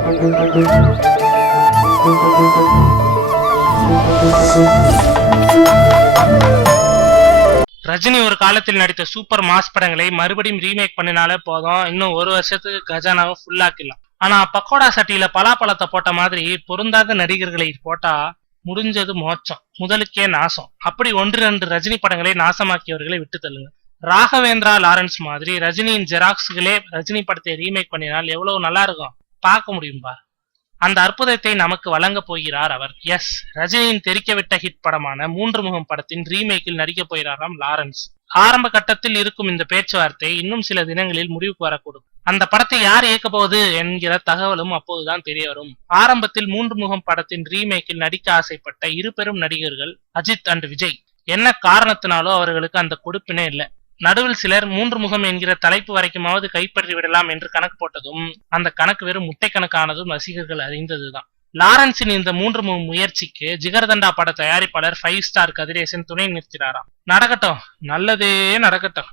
ரஜினி ஒரு காலத்தில் நடித்த சூப்பர் மாஸ் படங்களை மறுபடியும் ரீமேக் பண்ணினாலே போதும், இன்னும் ஒரு வருஷத்துக்கு கஜானாவை ஃபுல்லாக்கிடலாம். ஆனா பக்கோடா சட்டியில பலாப்பழத்தை போட்ட மாதிரி பொருந்தாத நடிகர்களை போட்டா முடிஞ்சது மோட்சம், முதலுக்கே நாசம். அப்படி 1-2 ரஜினி படங்களை நாசமாக்கியவர்களை விட்டு தள்ளுங்க. ராகவேந்திரா லாரன்ஸ் மாதிரி ரஜினியின் ஜெராக்ஸ்களே ரஜினி படத்தை ரீமேக் பண்ணினால் எவ்வளவு நல்லா இருக்கும் பார்க்க முடியும்பா. அந்த அற்புதத்தை நமக்கு வழங்க போகிறார் அவர். எஸ், ரஜினியின் தெரிக்கவிட்ட ஹிட் படமான 3 முகம் படத்தின் ரீமேக்கில் நடிக்க போகிறாராம் லாரன்ஸ். ஆரம்ப கட்டத்தில் இருக்கும் இந்த பேச்சுவார்த்தை இன்னும் சில தினங்களில் முடிவுக்கு வரக்கூடும். அந்த படத்தை யார் இயக்க போகுது என்கிற தகவலும் அப்போதுதான் தெரிய வரும். ஆரம்பத்தில் 3 முகம் படத்தின் ரீமேக்கில் நடிக்க ஆசைப்பட்ட 2 பெரும் நடிகர்கள் அஜித் அண்ட் விஜய். என்ன காரணத்தினாலோ அவர்களுக்கு அந்த கொடுப்பினே இல்லை. நடுவில் சிலர் 3 முகம் என்கிற தலைப்பு வரைக்குமாவது கைப்பற்றி விடலாம் என்று கணக்கு போட்டதும் அந்த கணக்கு வெறும் முட்டை கணக்கானதும் ரசிகர்கள் அறிந்ததுதான். லாரன்ஸின் இந்த 3 முகம் முயற்சிக்கு ஜிகர்தண்டா பட தயாரிப்பாளர் 5 ஸ்டார் கதிரேசன் துணை நிற்கிறாராம். நடக்கட்டும், நல்லதே நடக்கட்டும்.